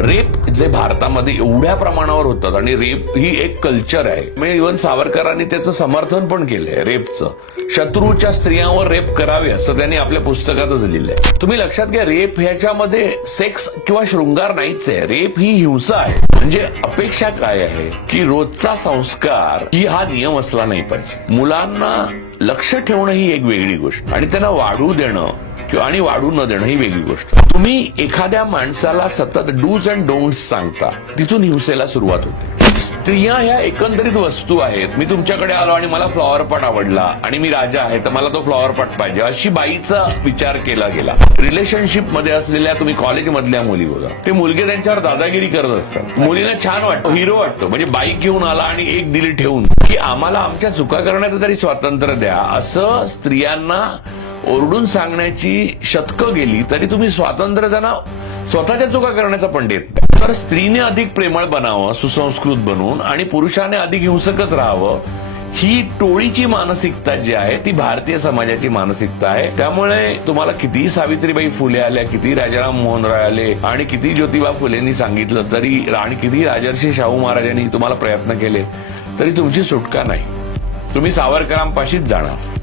Rape जे भारतामध्ये एवढ्या प्रमाणावर होतात आणि रेप ही एक कल्चर आहे. म्हणजे इव्हन सावरकरांनी त्याचं समर्थन पण केलंय रेपचं. शत्रूच्या स्त्रियांवर रेप करावे असं त्यांनी आपल्या पुस्तकातच लिहिलंय. तुम्ही लक्षात घ्या रेप ह्याच्यामध्ये सेक्स किंवा शृंगार नाहीच आहे. रेप ही हिंसा आहे. म्हणजे अपेक्षा काय आहे? की रोजचा संस्कार ही हा नियम असला नाही पाहिजे. मुलांना लक्ष ठेवणं ही एक वेगळी गोष्ट. आणि त्यांना वाढू देणं आणि वाढू न देणं ही वेगळी गोष्ट. तुम्ही एखाद्या माणसाला सतत डूज अँड डोंट्स सांगता तिथून हिंसेला सुरुवात होते. स्त्रिया ह्या एकंदरीत वस्तू आहेत. मी तुमच्याकडे आलो आणि मला फ्लॉवर पॉट आवडला आणि मी राजा आहे तर मला तो फ्लॉवर पॉट पाहिजे. अशी बाईचा विचार केला गेला. रिलेशनशिपमध्ये असलेल्या तुम्ही कॉलेजमधल्या मुली बघा. ते मुलगे त्यांच्यावर दादागिरी करत असतात. मुलीला छान वाटतं हिरो वाटतो. म्हणजे बाईक घेऊन आला आणि एक दिली ठेवून. की आम्हाला आमच्या चुका करण्याचं तरी स्वातंत्र्य द्या. असं स्त्रियांना ओरडून सांगण्याची शतकं गेली तरी तुम्ही स्वातंत्र्य त्यांना स्वतःच्या चुका करण्याचा पण देत तर स्त्रीने अधिक प्रेमळ बनावं सुसंस्कृत बनून आणि पुरुषाने अधिक हिंसकच राहावं ही टोळीची मानसिकता जी आहे ती भारतीय समाजाची मानसिकता आहे. त्यामुळे तुम्हाला किती सावित्रीबाई फुले आल्या किती राजाराम मोहन राय आले आणि किती ज्योतिबा फुलेंनी सांगितलं तरी आणि किती राजर्षी शाहू महाराजांनी तुम्हाला प्रयत्न केले तरी तुमची सुटका नाही. तुम्ही सावरकरांपाशीच जाणार.